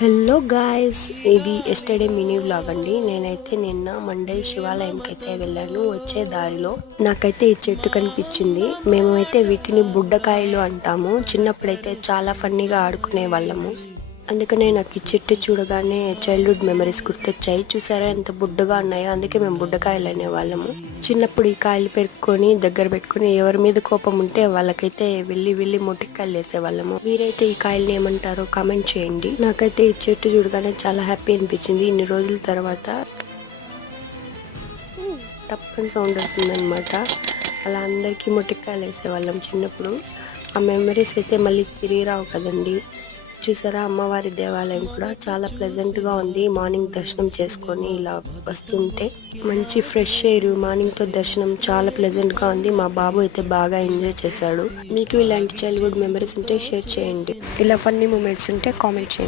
Hello guys, ఇది yesterday mini vlog అండి. నేనైతే నిన్న మండే శివాలయంకి అయితే వెళ్ళాను. వచ్చే దారిలో నాకైతే ఈ చెట్టు కనిపించింది. మేమైతే వీటిని బుడ్డకాయలు అంటాము. చిన్నప్పుడైతే చాలా ఫన్నీగా ఆడుకునే వాళ్ళము. అందుకనే నాకు ఈ చెట్టు చూడగానే చైల్డ్హుడ్ మెమరీస్ గుర్తొచ్చాయి. చూసారా ఎంత బుడ్డగా ఉన్నాయో, అందుకే మేము బుడ్డకాయలు అనేవాళ్ళము. చిన్నప్పుడు ఈ కాయలు పెరుక్కొని దగ్గర పెట్టుకుని ఎవరి మీద కోపం ఉంటే వాళ్ళకైతే వెళ్ళి మొటికాయలు వేసేవాళ్ళము. మీరైతే ఈ కాయల్ని ఏమంటారో కామెంట్ చేయండి. నాకైతే ఈ చెట్టు చూడగానే చాలా హ్యాపీ అనిపించింది. ఇన్ని రోజుల తర్వాత టప్పని సౌండ్ వస్తుందన్నమాట. అలా అందరికీ మొటికాయలు వేసేవాళ్ళం చిన్నప్పుడు. ఆ మెమరీస్ అయితే మళ్ళీ తిరిగి రావు కదండి. చూసారా, అమ్మవారి దేవాలయం కూడా చాలా ప్లెజెంట్ గా ఉంది. మార్నింగ్ దర్శనం చేసుకొని ఇలా వస్తుంటే మంచి ఫ్రెష్ ఎయిర్, మార్నింగ్ తో దర్శనం చాలా ప్లెజెంట్ గా ఉంది. మా బాబు అయితే బాగా ఎంజాయ్ చేశాడు. మీకు ఇలాంటి చైల్డ్హుడ్ మెమరీస్ ఉంటే షేర్ చేయండి. ఇలా ఫన్నీ మూమెంట్స్ ఉంటే కామెంట్ చేయండి.